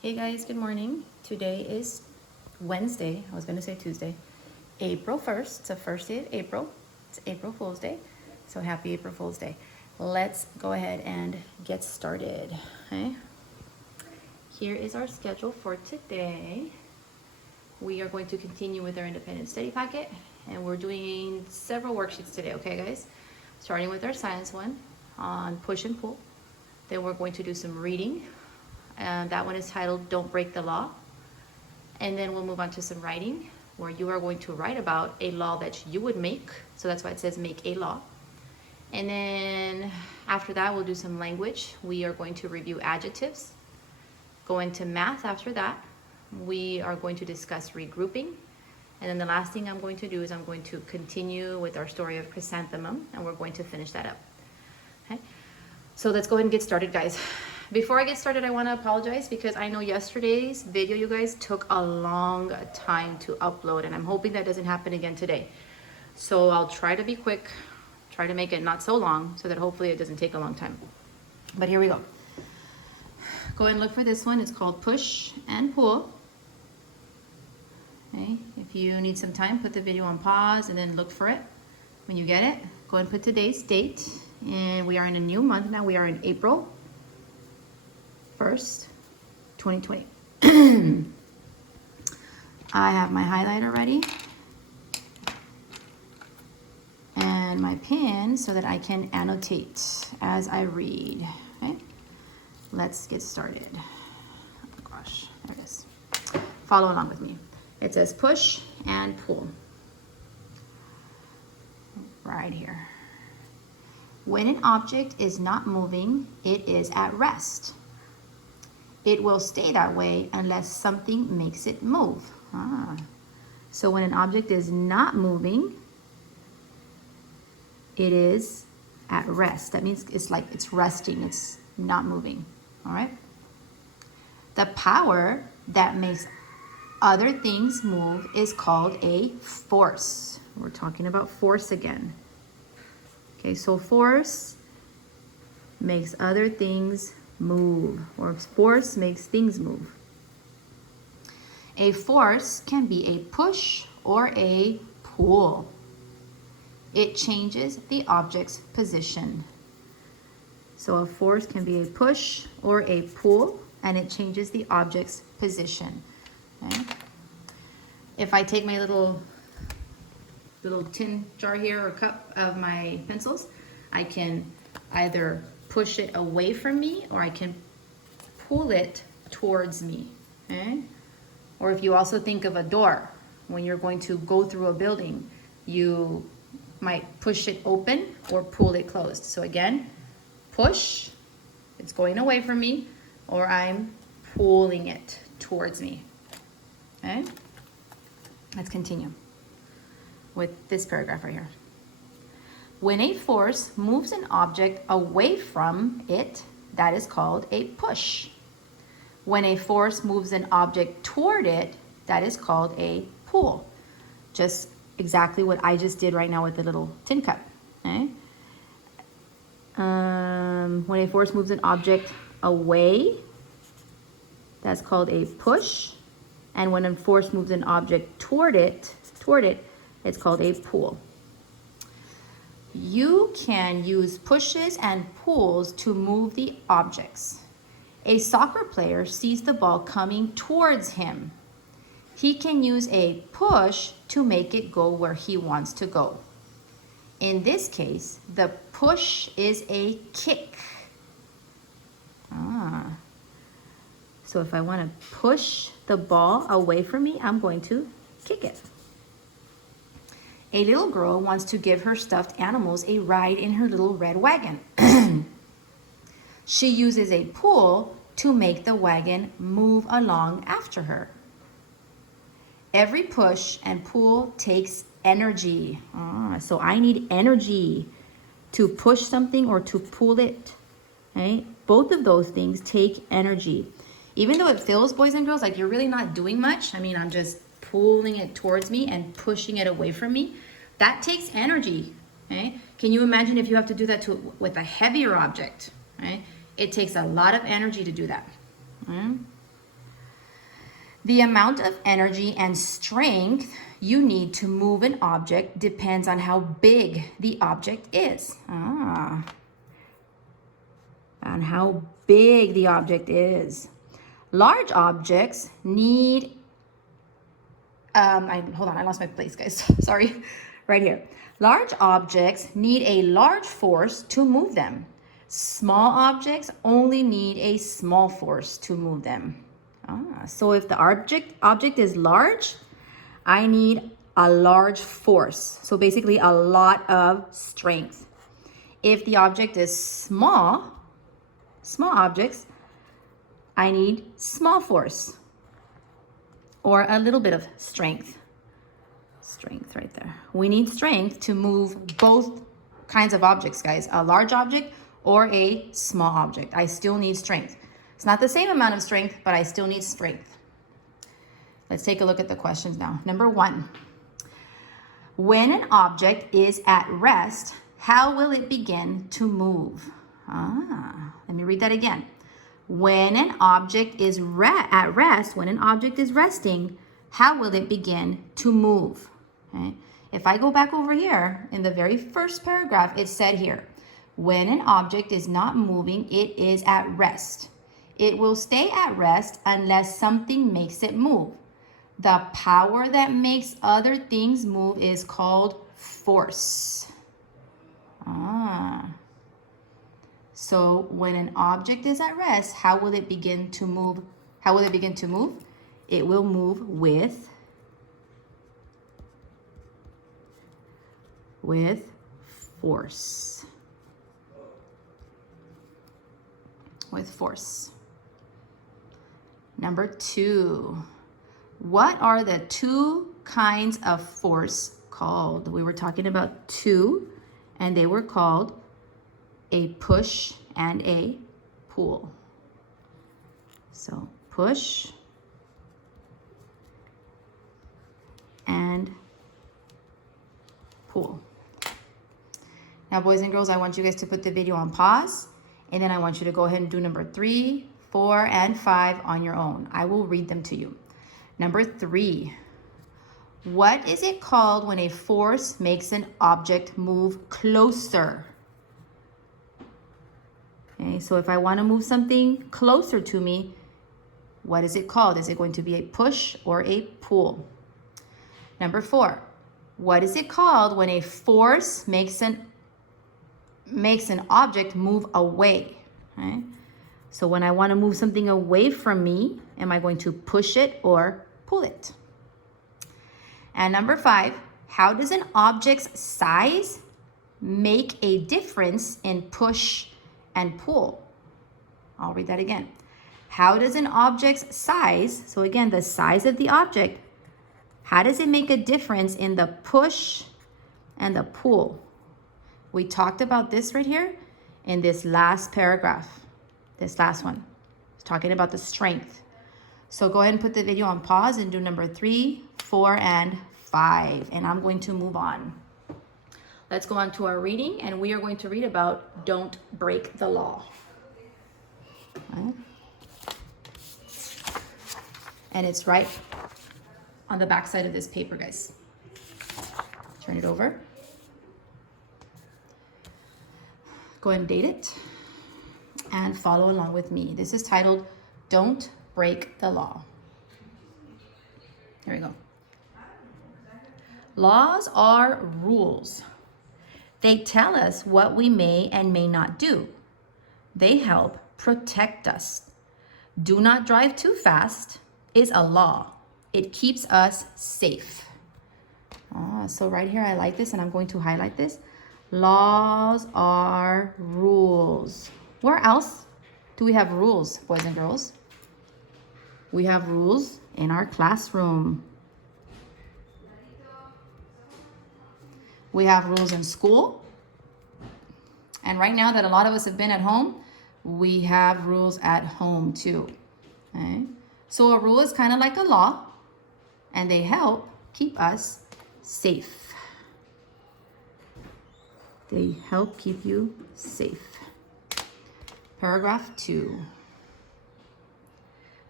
Hey guys, good morning. Today is Wednesday. I was going to say Tuesday. April 1st. It's the first day of April. It's April Fool's Day. So happy April Fool's Day. Let's go ahead and get started. Okay. Here is our schedule for today. We are going to continue with our independent study packet, and we're doing several worksheets today, okay guys? Starting with our science one on push and pull. Then we're going to do some reading. That one is titled Don't Break the Law. And then we'll move on to some writing, where you are going to write about a law that you would make. So that's why it says make a law. And then after that, we'll do some language. We are going to review adjectives. Go into math after that. We are going to discuss regrouping. And then the last thing I'm going to do is I'm going to continue with our story of Chrysanthemum, and we're going to finish that up. Okay? So let's go ahead and get started, guys. Before I get started, I want to apologize because I know yesterday's video, you guys, took a long time to upload, and I'm hoping that doesn't happen again today. So I'll try to be quick, try to make it not so long so that hopefully it doesn't take a long time. But here we go. Go ahead and look for this one. It's called Push and Pull. Okay. If you need some time, put the video on pause and then look for it. When you get it, go ahead and put today's date. And we are in a new month now. We are in April 1st, 2020. I have my highlighter ready and my pen so that I can annotate as I read. Okay, let's get started. Oh gosh, there it is. Follow along with me. It says push and pull. Right here. When an object is not moving, it is at rest. It will stay that way unless something makes it move. So when an object is not moving, it is at rest. That means it's like it's resting, it's not moving. All right? The power that makes other things move is called a force. We're talking about force again. Okay, so force makes other things move, or force makes things move. A force can be a push or a pull. It changes the object's position. So a force can be a push or a pull, and it changes the object's position. Okay. If I take my little tin jar here or cup of my pencils, I can either push it away from me or I can pull it towards me. Okay. Or if you also think of a door, when you're going to go through a building, you might push it open or pull it closed. So again, push, it's going away from me, or I'm pulling it towards me. Okay, let's continue with this paragraph right here. When a force moves an object away from it, that is called a push. When a force moves an object toward it, that is called a pull. Just exactly what I just did right now with the little tin cup. Okay? When a force moves an object away, that's called a push. And when a force moves an object toward it, it's called a pull. You can use pushes and pulls to move the objects. A soccer player sees the ball coming towards him. He can use a push to make it go where he wants to go. In this case, the push is a kick. So if I want to push the ball away from me, I'm going to kick it. A little girl wants to give her stuffed animals a ride in her little red wagon. She uses a pull to make the wagon move along after her. Every push and pull takes energy. So I need energy to push something or to pull it. Okay? Both of those things take energy. Even though it feels, boys and girls, like you're really not doing much. I mean, I'm just pulling it towards me and pushing it away from me. That takes energy. Okay? Can you imagine if you have to do that with a heavier object? Right? It takes a lot of energy to do that. The amount of energy and strength you need to move an object depends on how big the object is. On how big the object is. Large objects need, hold on, I lost my place, guys. Sorry, right here. Large objects need a large force to move them. Small objects only need a small force to move them. So if the object is large, I need a large force. So basically a lot of strength. If the object is small objects, I need small force or a little bit of strength. Strength right there. We need strength to move both kinds of objects, guys. A large object or a small object. I still need strength. It's not the same amount of strength, but I still need strength. Let's take a look at the questions now. Number 1. When an object is at rest, how will it begin to move? Let me read that again. When an object is at rest, when an object is resting, how will it begin to move? Okay. If I go back over here, in the very first paragraph, it said here, when an object is not moving, it is at rest. It will stay at rest unless something makes it move. The power that makes other things move is called force. So when an object is at rest, how will it begin to move? How will it begin to move? It will move with force. With force. Number 2. What are the 2 kinds of force called? We were talking about 2, and they were called a push and a pull. So push and pull. Now, boys and girls, I want you guys to put the video on pause, and then I want you to go ahead and do number 3, 4, and 5 on your own. I will read them to you. Number 3, what is it called when a force makes an object move closer? Okay, so if I want to move something closer to me, what is it called? Is it going to be a push or a pull? Number 4, what is it called when a force makes an object move away? Okay? So when I want to move something away from me, am I going to push it or pull it? And number 5, how does an object's size make a difference in push and pull? I'll read that again. How does an object's size, so again, the size of the object, how does it make a difference in the push and the pull? We talked about this right here in this last paragraph, this last one. It's talking about the strength. So go ahead and put the video on pause and do number 3, 4, and 5. And I'm going to move on. Let's go on to our reading, and we are going to read about don't break the law. Okay. And it's right on the back side of this paper, guys. Turn it over. Go ahead and date it and follow along with me. This is titled Don't Break the Law. Here we go. Laws are rules. They tell us what we may and may not do. They help protect us. Do not drive too fast is a law. It keeps us safe. So right here, I like this, and I'm going to highlight this. Laws are rules. Where else do we have rules, boys and girls? We have rules in our classroom. We have rules in school. And right now that a lot of us have been at home, we have rules at home too. Okay? So a rule is kind of like a law, and they help keep us safe. They help keep you safe. Paragraph 2.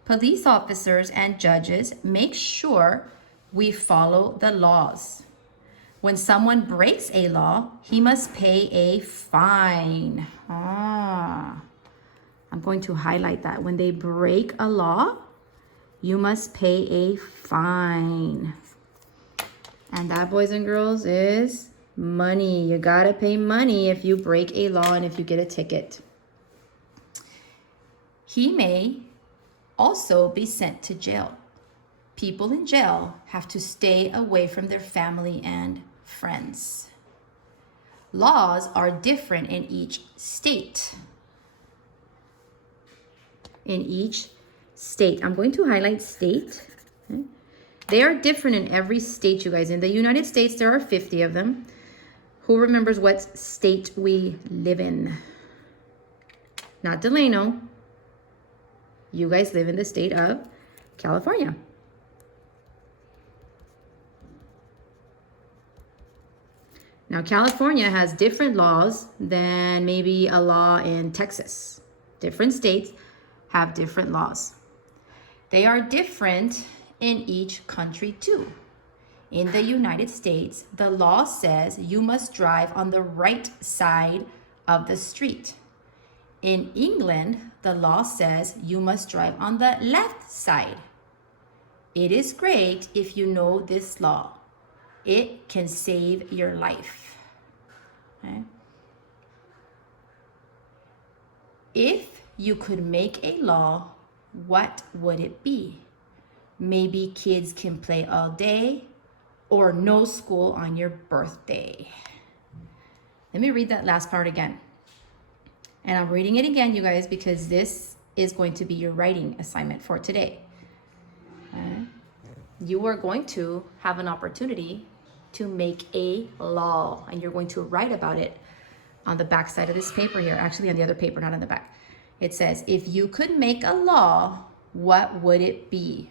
Police officers and judges make sure we follow the laws. When someone breaks a law, he must pay a fine. I'm going to highlight that. When they break a law, you must pay a fine. And that, boys and girls, is money. You gotta pay money if you break a law and if you get a ticket. He may also be sent to jail. People in jail have to stay away from their family and friends. Laws are different in each state. In each state. I'm going to highlight state. Okay. They are different in every state, you guys. In the United States, there are 50 of them. Who remembers what state we live in? Not Delano. You guys live in the state of California. Now, California has different laws than maybe a law in Texas. Different states have different laws. They are different in each country too. In the United States, the law says you must drive on the right side of the street. In England, the law says you must drive on the left side. It is great if you know this law. It can save your life. Okay? If you could make a law, what would it be? Maybe kids can play all day or no school on your birthday. Let me read that last part again. And I'm reading it again, you guys, because this is going to be your writing assignment for today. Okay? You are going to have an opportunity to make a law, and you're going to write about it on the back side of this paper here. Actually, on the other paper, not on the back. It says, if you could make a law, what would it be?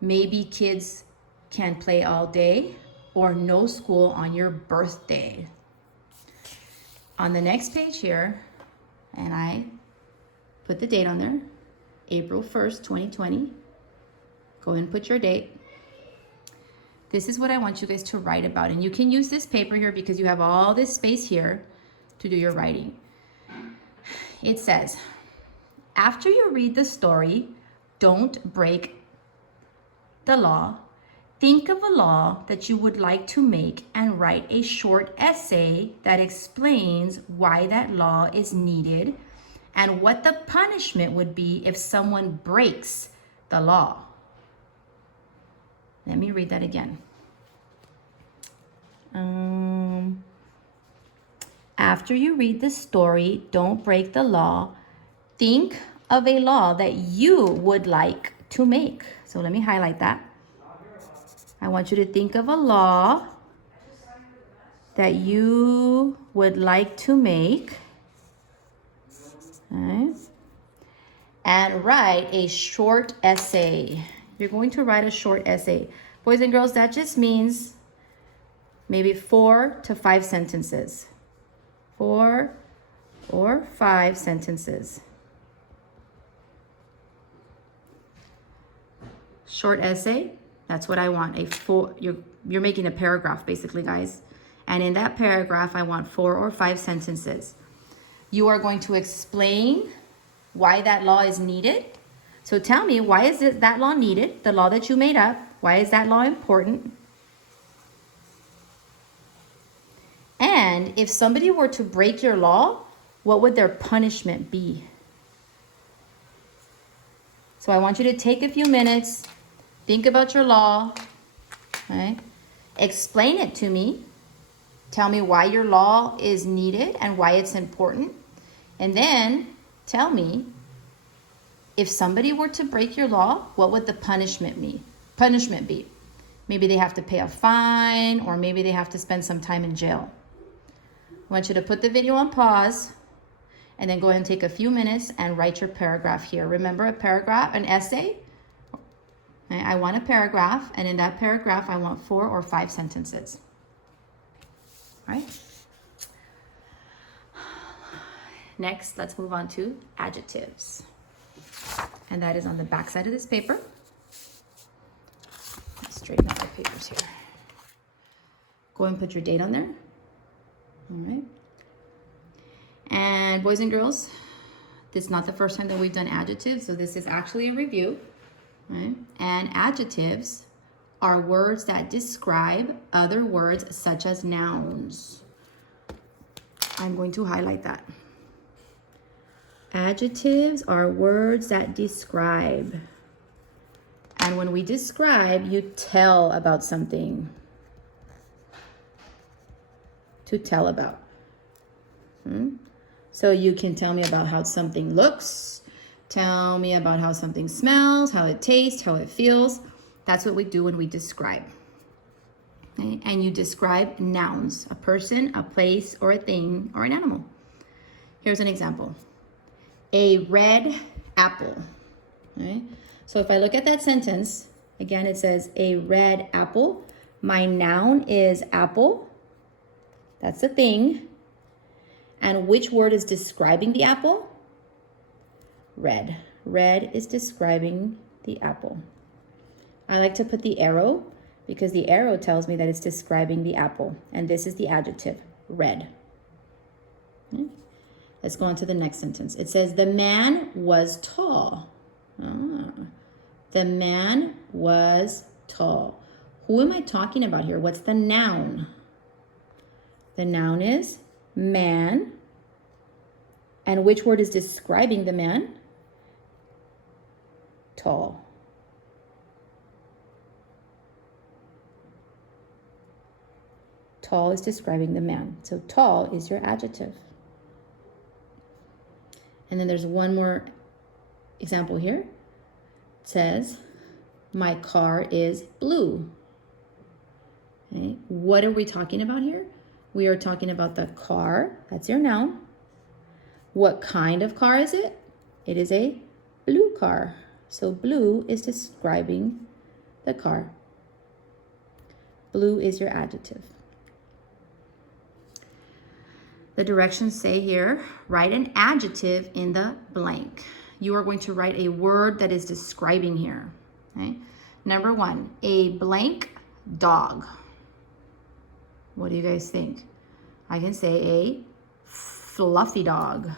Maybe kids can play all day or no school on your birthday. On the next page here, and I put the date on there, April 1st, 2020. Go ahead and put your date. This is what I want you guys to write about. And you can use this paper here because you have all this space here to do your writing. It says, after you read the story, don't break the law. Think of a law that you would like to make and write a short essay that explains why that law is needed and what the punishment would be if someone breaks the law. Let me read that again. After you read the story, don't break the law. Think of a law that you would like to make. So let me highlight that. I want you to think of a law that you would like to make. Okay. And write a short essay. You're going to write a short essay. Boys and girls, that just means maybe 4 to 5 sentences. 4 or 5 sentences. Short essay, that's what I want. You're making a paragraph basically, guys. And in that paragraph, I want 4 or 5 sentences. You are going to explain why that law is needed. So tell me, why is that law needed? The law that you made up, why is that law important? And if somebody were to break your law, what would their punishment be? So I want you to take a few minutes, think about your law, okay? Explain it to me. Tell me why your law is needed and why it's important. And then tell me, if somebody were to break your law, what would the punishment be? Maybe they have to pay a fine, or maybe they have to spend some time in jail. I want you to put the video on pause and then go ahead and take a few minutes and write your paragraph here. Remember, a paragraph, an essay? I want a paragraph, and in that paragraph, I want 4 or 5 sentences. All right? Next, let's move on to adjectives. And that is on the back side of this paper. Let's straighten out our papers here. Go and put your date on there. All right. And boys and girls, this is not the first time that we've done adjectives, so this is actually a review. Right? And adjectives are words that describe other words such as nouns. I'm going to highlight that. Adjectives are words that describe. And when we describe, you tell about something. To tell about. So you can tell me about how something looks, tell me about how something smells, how it tastes, how it feels. That's what we do when we describe. Okay? And you describe nouns, a person, a place, or a thing, or an animal. Here's an example. A red apple. Okay? So if I look at that sentence, again, it says a red apple. My noun is apple. That's the thing. And which word is describing the apple? Red. Red is describing the apple. I like to put the arrow because the arrow tells me that it's describing the apple. And this is the adjective, red. Okay. Let's go on to the next sentence. It says, the man was tall. The man was tall. Who am I talking about here? What's the noun? The noun is man. And which word is describing the man? Tall. Tall is describing the man. So tall is your adjective. And then there's one more example here. It says, my car is blue. Okay. What are we talking about here? We are talking about the car. That's your noun. What kind of car is it? It is a blue car. So blue is describing the car. Blue is your adjective. The directions say here, write an adjective in the blank. You are going to write a word that is describing here. Okay? Number 1, a blank dog. What do you guys think? I can say a fluffy dog.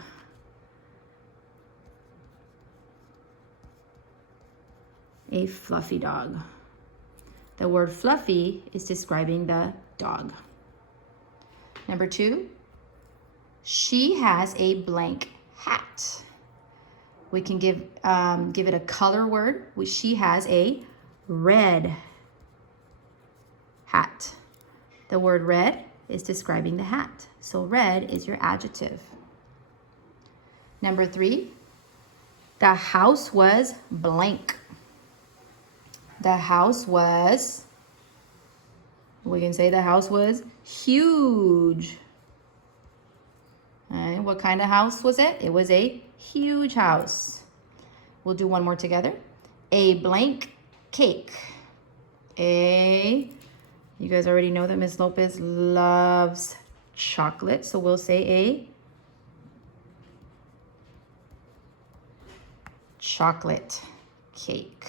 A fluffy dog. The word fluffy is describing the dog. Number 2, she has a blank hat. We can give it a color word. She has a red hat. The word red is describing the hat. So red is your adjective. Number 3, the house was blank. The house was, we can say the house was huge. And what kind of house was it? It was a huge house. We'll do one more together. A blank cake. You guys already know that Ms. Lopez loves chocolate, so we'll say a chocolate cake.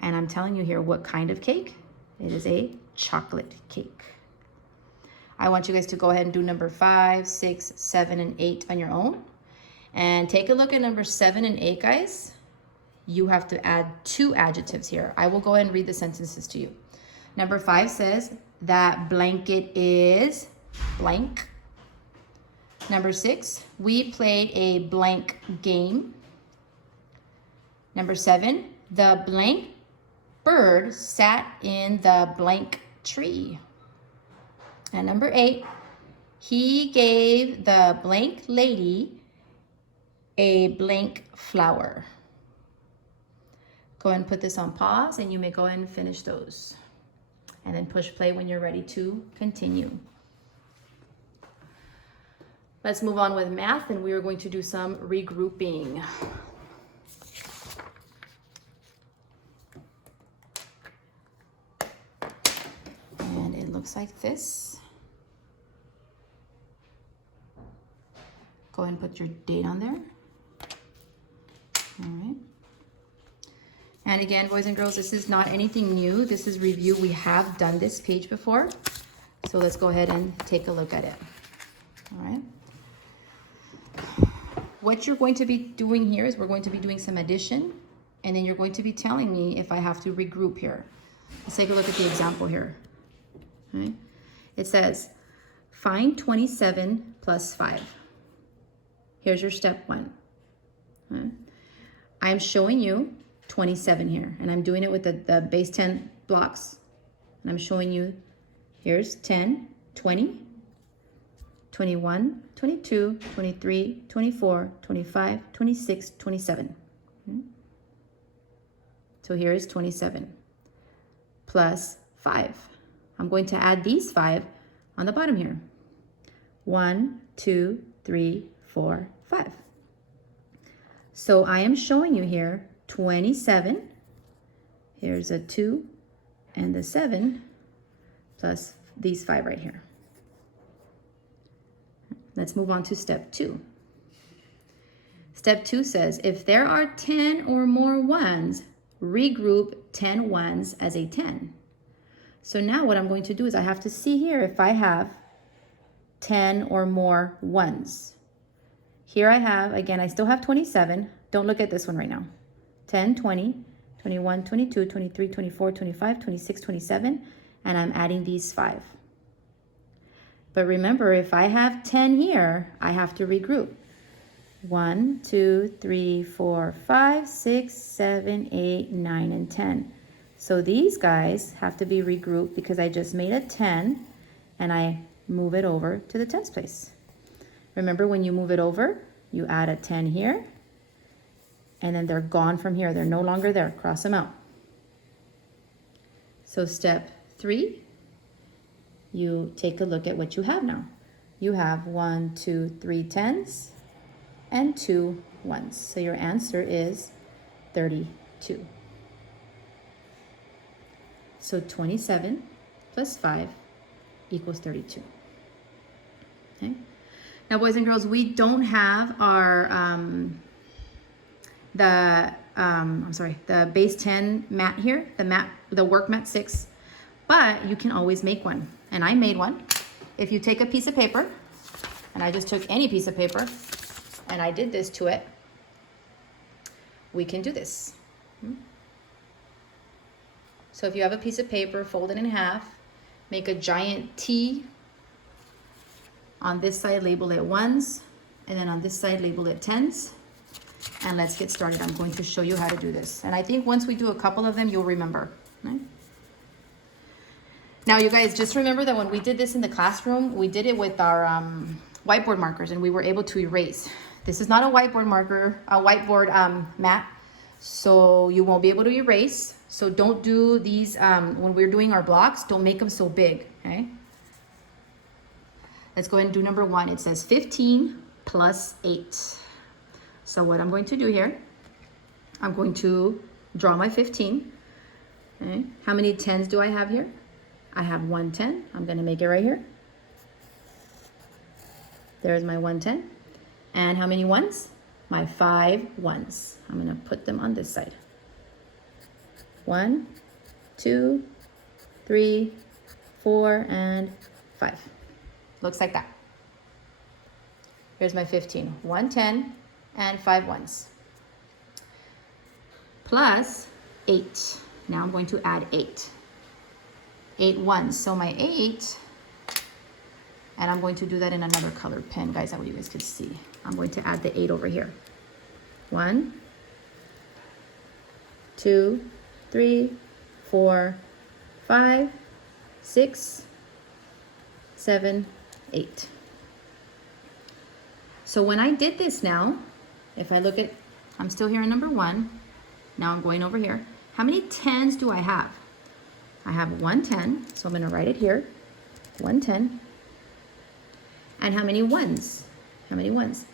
And I'm telling you here what kind of cake. It is a chocolate cake. I want you guys to go ahead and do number 5, 6, 7, and 8 on your own. And take a look at number 7 and 8, guys. You have to add 2 adjectives here. I will go ahead and read the sentences to you. Number 5 says, that blanket is blank. Number 6, we played a blank game. Number 7, the blank bird sat in the blank tree. And number 8, he gave the blank lady a blank flower. Go ahead and put this on pause, and you may go ahead and finish those. And then push play when you're ready to continue. Let's move on with math, and we are going to do some regrouping. And it looks like this. Go ahead and put your date on there. All right. And again, boys and girls, this is not anything new. This is review. We have done this page before. So let's go ahead and take a look at it. All right. What you're going to be doing here is we're going to be doing some addition, and then you're going to be telling me if I have to regroup here. Let's take a look at the example here. Okay. It says, find 27 plus 5. Here's your step 1. Okay. I'm showing you 27 here, and I'm doing it with the base 10 blocks. And I'm showing you, here's 10, 20, 21, 22, 23, 24, 25, 26, 27. Okay. So here is 27 plus 5. I'm going to add these 5 on the bottom here. 1, 2, 3, 4, 5. So I am showing you here 27. Here's a 2 and the 7 plus these 5 right here. Let's move on to step 2. Step 2 says, if there are 10 or more ones, regroup 10 ones as a 10. So now what I'm going to do is I have to see here if I have 10 or more ones. Here I have, again, I still have 27. Don't look at this one right now. 10, 20, 21, 22, 23, 24, 25, 26, 27, and I'm adding these 5. But remember, if I have 10 here, I have to regroup. 1, 2, 3, 4, 5, 6, 7, 8, 9, and 10. So these guys have to be regrouped because I just made a 10 and I move it over to the tens place. Remember, when you move it over, you add a 10 here, and then they're gone from here. They're no longer there. Cross them out. So step 3, you take a look at what you have now. You have 1, 2, 3 tens and 2 ones. So your answer is 32. So 27 plus 5 equals 32. Okay. Now, boys and girls, we don't have our the base 10 mat here, the work mat 6, but you can always make one. And I made one. If you take a piece of paper, and I just took any piece of paper, and I did this to it, we can do this. So if you have a piece of paper, fold it in half, make a giant T. On this side, label it ones, and then on this side, label it tens. And let's get started. I'm going to show you how to do this. And I think once we do a couple of them, you'll remember. Right? Now, you guys, just remember that when we did this in the classroom, we did it with our whiteboard markers, and we were able to erase. This is not a whiteboard marker, a whiteboard mat, so you won't be able to erase. So don't do these, when we're doing our blocks, don't make them so big, okay? Let's go ahead and do number 1. It says 15 plus 8. So what I'm going to do here, I'm going to draw my 15. Okay. How many tens do I have here? I have 1 10. I'm going to make it right here. There's my 1 10. And how many ones? My 5 ones. I'm going to put them on this side. 1, 2, 3, 4, and 5. Looks like that. Here's my 15. 1 10 and 5 ones. Plus 8. Now I'm going to add 8. 8 ones. So my 8, and I'm going to do that in another colored pen, guys, that way you guys can see. I'm going to add the 8 over here. 1, 2, 3, 4, 5, 6, 7, 8. So when I did this now, if I look at, I'm still here in number 1. Now I'm going over here. How many tens do I have? I have 1 10, so I'm going to write it here. 1 10. And how many ones? How many ones?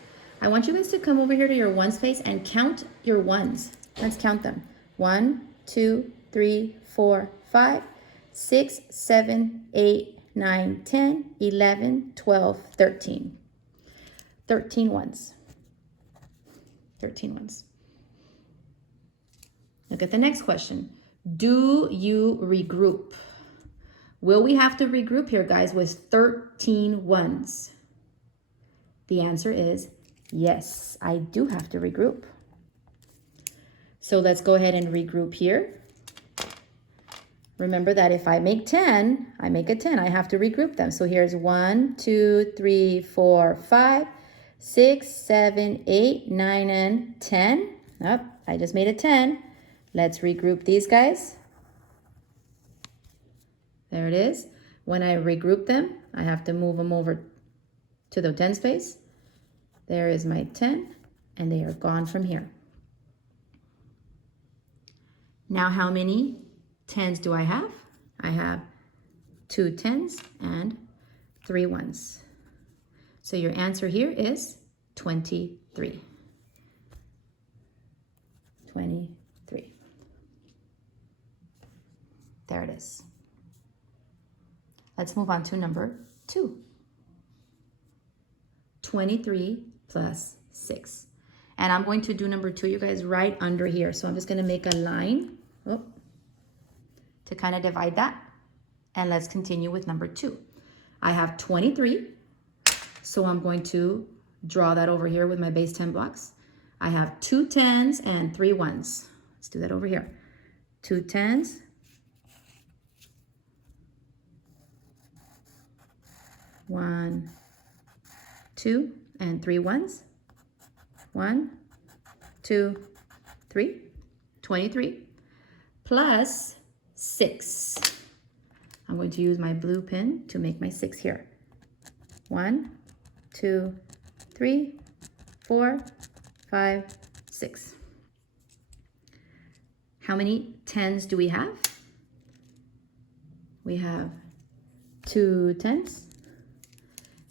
I want you guys to come over here to your ones place and count your ones. Let's count them. 1, 2, 3, 4, 5, 6, 7, 8, 9, 10, 11, 12, 13. 13 ones. 13 ones. Look at the next question. Do you regroup? Will we have to regroup here, guys, with 13 ones? The answer is yes, I do have to regroup. So let's go ahead and regroup here. Remember that if I make 10, I make a 10, I have to regroup them. So here's 1, 2, 3, 4, 5, 6, 7, 8, 9, and 10. Oh, I just made a 10. Let's regroup these guys. There it is. When I regroup them, I have to move them over to the 10 space. There is my 10, and they are gone from here. Now, how many 10s do I have? I have 2 10s and 3 1s. So your answer here is 23. 23. There it is. Let's move on to number 2. 23 plus 6. And I'm going to do number 2, you guys, right under here. So I'm just going to make a line to kind of divide that. And let's continue with number 2. I have 23. So I'm going to draw that over here with my base 10 blocks. I have 2 10s and 3 1s. Let's do that over here. 2 10s. 1, 2, and 3 1s. 1, 2, 3. 23 plus 6. I'm going to use my blue pen to make my 6 here. 1, 2, 3, 4, 5, 6. How many 10s do we have? We have 2 10s.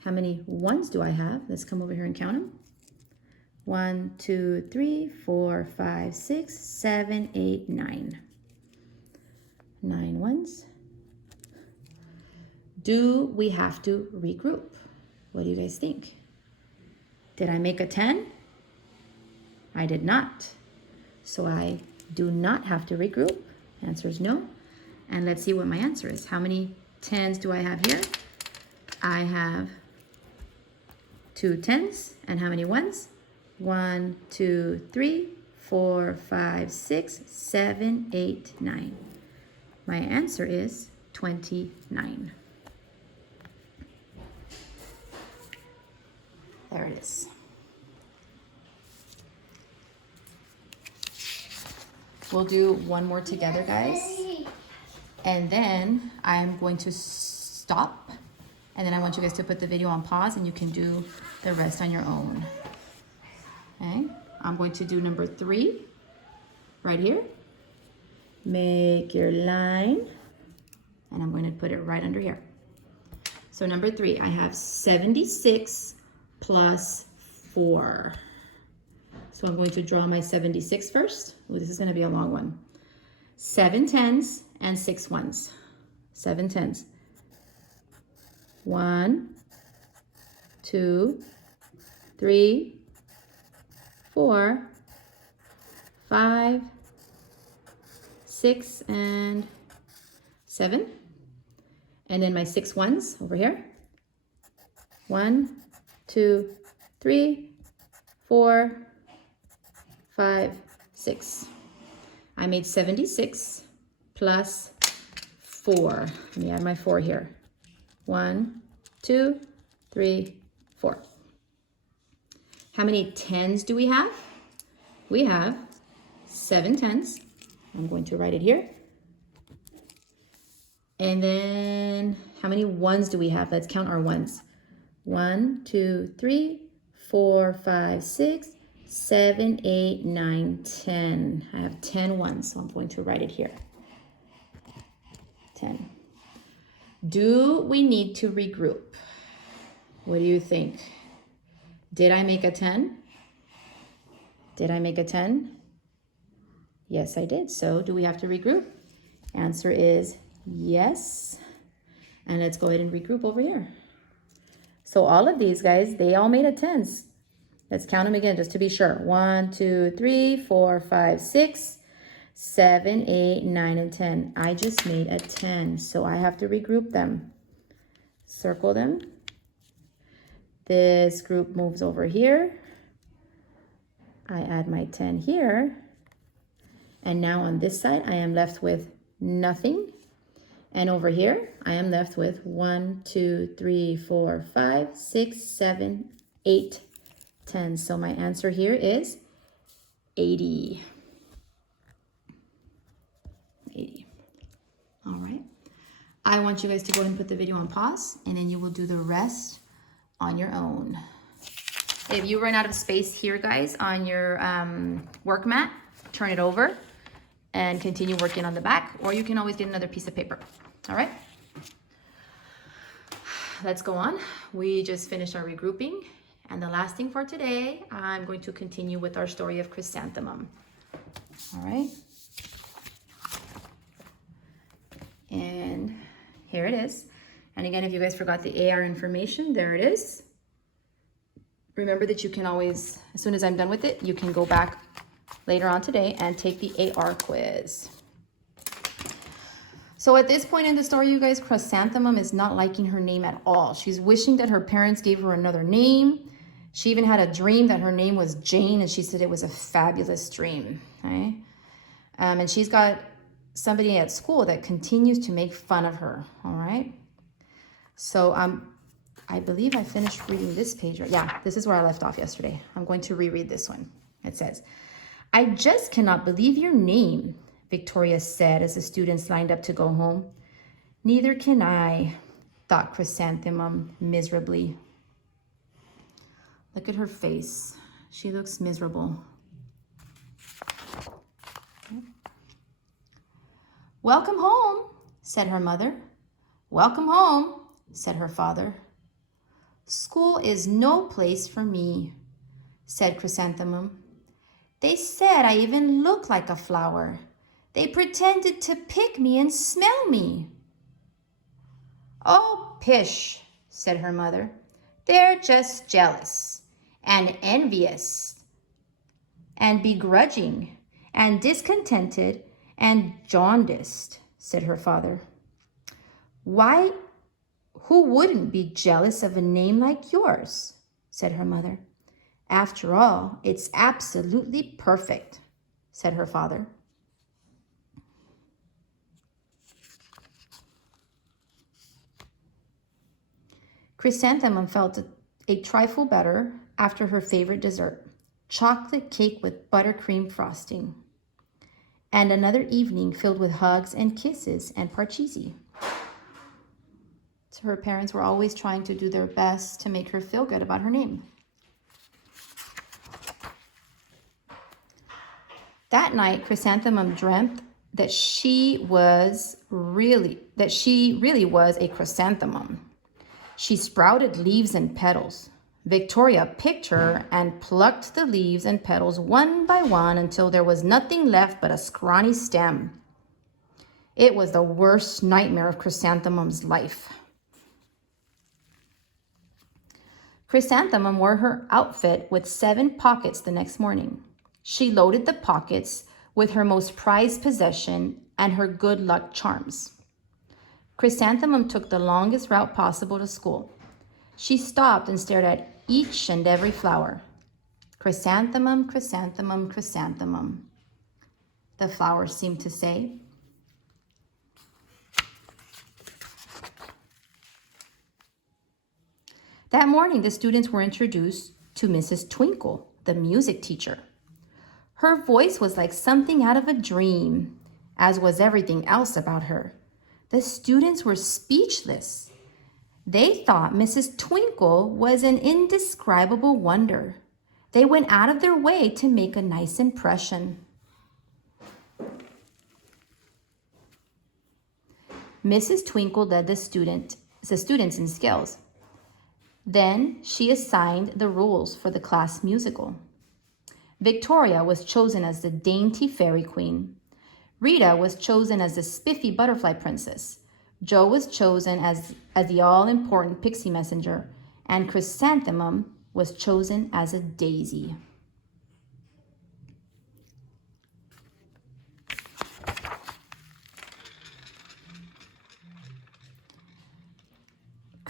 How many 1s do I have? Let's come over here and count them. 1, 2, 3, 4, 5, 6, 7, 8, 9. 9 1s. Do we have to regroup? What do you guys think? Did I make a 10? I did not. So I do not have to regroup. Answer is no. And let's see what my answer is. How many 10s do I have here? I have 2 10s. And how many 1s? 1, 2, 3, 4, 5, 6, 7, 8, 9. My answer is 29. There it is. We'll do one more together, guys. And then I'm going to stop. And then I want you guys to put the video on pause and you can do the rest on your own. Okay, I'm going to do number 3 right here. Make your line. And I'm going to put it right under here. So number 3, I have 76 plus 4. So I'm going to draw my 76 first. Ooh, this is going to be a long one. 7 10s and 6 1s. 7 10s. 1, 2, 3, 4, 5, 6, and 7. And then my 6 1s over here. 1, 2, 3, 4, 5, 6. I made 76 plus 4. Let me add my 4 here. 1, 2, 3, 4. How many 10s do we have? We have 7 10s. I'm going to write it here. And then how many 1s do we have? Let's count our 1s. 1, 2, 3, 4, 5, 6, 7, 8, 9, 10. I have 10 1s, so I'm going to write it here. 10. Do we need to regroup? What do you think? Did I make a 10? Did I make a 10? Yes, I did. So do we have to regroup? Answer is yes. And let's go ahead and regroup over here. So all of these guys, they all made a 10s. Let's count them again just to be sure. 1, 2, 3, 4, 5, 6, 7, 8, 9, and 10. I just made a 10, so I have to regroup them. Circle them. This group moves over here. I add my 10 here. And now on this side, I am left with nothing. And over here, I am left with 1, 2, 3, 4, 5, 6, 7, 8, 10. So my answer here is 80. 80. All right. I want you guys to go ahead and put the video on pause, and then you will do the rest on your own. If you run out of space here, guys, on your work mat, turn it over and continue working on the back, or you can always get another piece of paper. All right. Let's go on. We just finished our regrouping. And the last thing for today, I'm going to continue with our story of Chrysanthemum. All right. And here it is. And again, if you guys forgot the AR information, there it is. Remember that you can always, as soon as I'm done with it, you can go back later on today and take the AR quiz. So at this point in the story, you guys, Chrysanthemum is not liking her name at all. She's wishing that her parents gave her another name. She even had a dream that her name was Jane, and she said it was a fabulous dream. Okay? And she's got somebody at school that continues to make fun of her. All right. So I believe I finished reading this page. Yeah, this is where I left off yesterday. I'm going to reread this one. It says, "I just cannot believe your name," Victoria said as the students lined up to go home. "Neither can I," thought Chrysanthemum miserably. Look at her face. She looks miserable. "Welcome home," said her mother. "Welcome home," said her father. "School is no place for me," said Chrysanthemum. "They said I even look like a flower. They pretended to pick me and smell me." "Oh, pish," said her mother. "They're just jealous and envious and begrudging and discontented and jaundiced," said her father. "Why, who wouldn't be jealous of a name like yours?" said her mother. "After all, it's absolutely perfect," said her father. Chrysanthemum felt a trifle better after her favorite dessert, chocolate cake with buttercream frosting, and another evening filled with hugs and kisses and parcheesi. So her parents were always trying to do their best to make her feel good about her name. That night, Chrysanthemum dreamt that she really was a chrysanthemum. She sprouted leaves and petals. Victoria picked her and plucked the leaves and petals one by one until there was nothing left but a scrawny stem. It was the worst nightmare of Chrysanthemum's life. Chrysanthemum wore her outfit with 7 pockets the next morning. She loaded the pockets with her most prized possession and her good luck charms. Chrysanthemum took the longest route possible to school. She stopped and stared at each and every flower. "Chrysanthemum, chrysanthemum, chrysanthemum," the flowers seemed to say. That morning, the students were introduced to Mrs. Twinkle, the music teacher. Her voice was like something out of a dream, as was everything else about her. The students were speechless. They thought Mrs. Twinkle was an indescribable wonder. They went out of their way to make a nice impression. Mrs. Twinkle led the students in skills. Then she assigned the rules for the class musical. Victoria was chosen as the dainty fairy queen. Rita was chosen as the spiffy butterfly princess. Jo was chosen as the all-important pixie messenger. And Chrysanthemum was chosen as a daisy.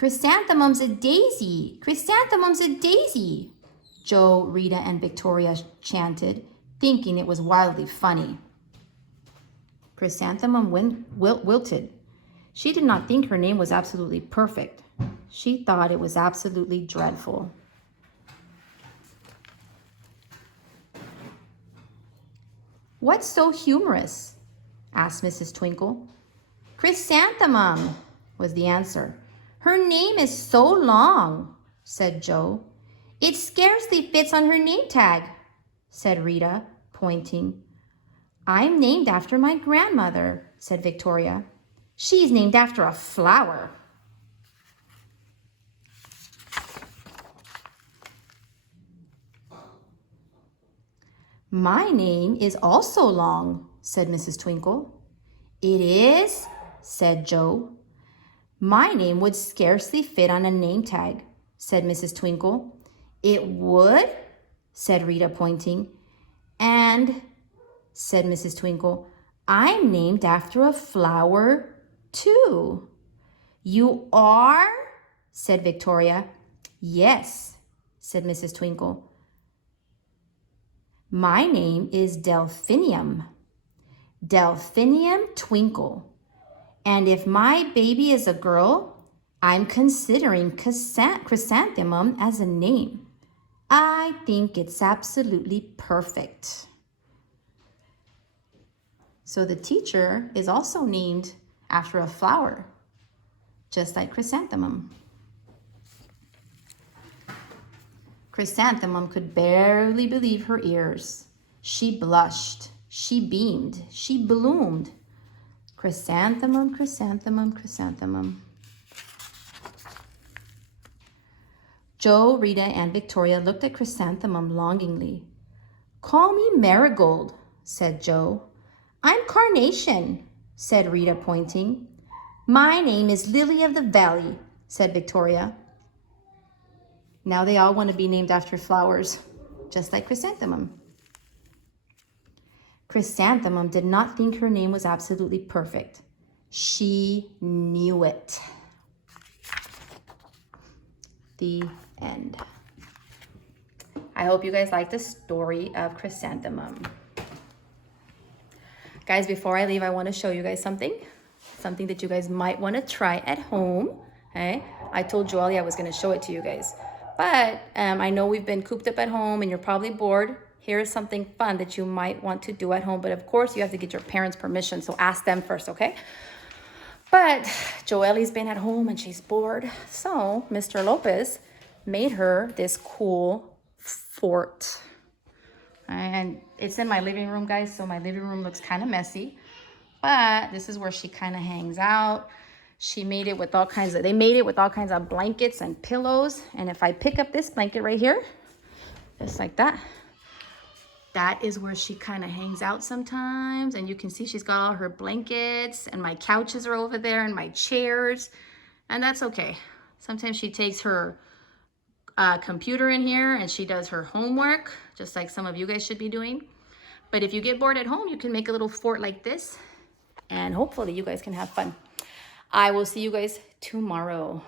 Chrysanthemum's a daisy. Chrysanthemum's a daisy. Joe, Rita, and Victoria chanted, thinking it was wildly funny. Chrysanthemum wilted. She did not think her name was absolutely perfect. She thought it was absolutely dreadful. What's so humorous? Asked Mrs. Twinkle. Chrysanthemum, was the answer. Her name is so long, said Joe. It scarcely fits on her name tag, said Rita, pointing. I'm named after my grandmother, said Victoria. She's named after a flower. My name is also long, said Mrs. Twinkle. It is, said Joe. My name would scarcely fit on a name tag, said Mrs. Twinkle. It would, said Rita, pointing. And, said Mrs. Twinkle, I'm named after a flower, too. You are? Said Victoria. Yes, said Mrs. Twinkle. My name is Delphinium. Delphinium Twinkle. And if my baby is a girl, I'm considering Chrysanthemum as a name. I think it's absolutely perfect. So the teacher is also named after a flower, just like Chrysanthemum. Chrysanthemum could barely believe her ears. She blushed, she beamed, she bloomed. Chrysanthemum, chrysanthemum, chrysanthemum. Joe, Rita, and Victoria looked at Chrysanthemum longingly. Call me Marigold, said Joe. I'm Carnation, said Rita, pointing. My name is Lily of the Valley, said Victoria. Now they all want to be named after flowers, just like Chrysanthemum. Chrysanthemum did not think her name was absolutely perfect. She knew it. The end. I hope you guys like the story of Chrysanthemum. Guys, before I leave, I want to show you guys something that you guys might want to try at home. Okay? I told Joelle I was going to show it to you guys. But I know we've been cooped up at home and you're probably bored. Here's something fun that you might want to do at home. But of course, you have to get your parents' permission. So ask them first, okay? But Joelle's been at home and she's bored. So Mr. Lopez made her this cool fort. And it's in my living room, guys. So my living room looks kind of messy. But this is where she kind of hangs out. They made it with all kinds of blankets and pillows. And if I pick up this blanket right here, just like that, that is where she kind of hangs out sometimes. And you can see she's got all her blankets and my couches are over there and my chairs. And that's okay. Sometimes she takes her computer in here and she does her homework, just like some of you guys should be doing. But if you get bored at home, you can make a little fort like this. And hopefully you guys can have fun. I will see you guys tomorrow.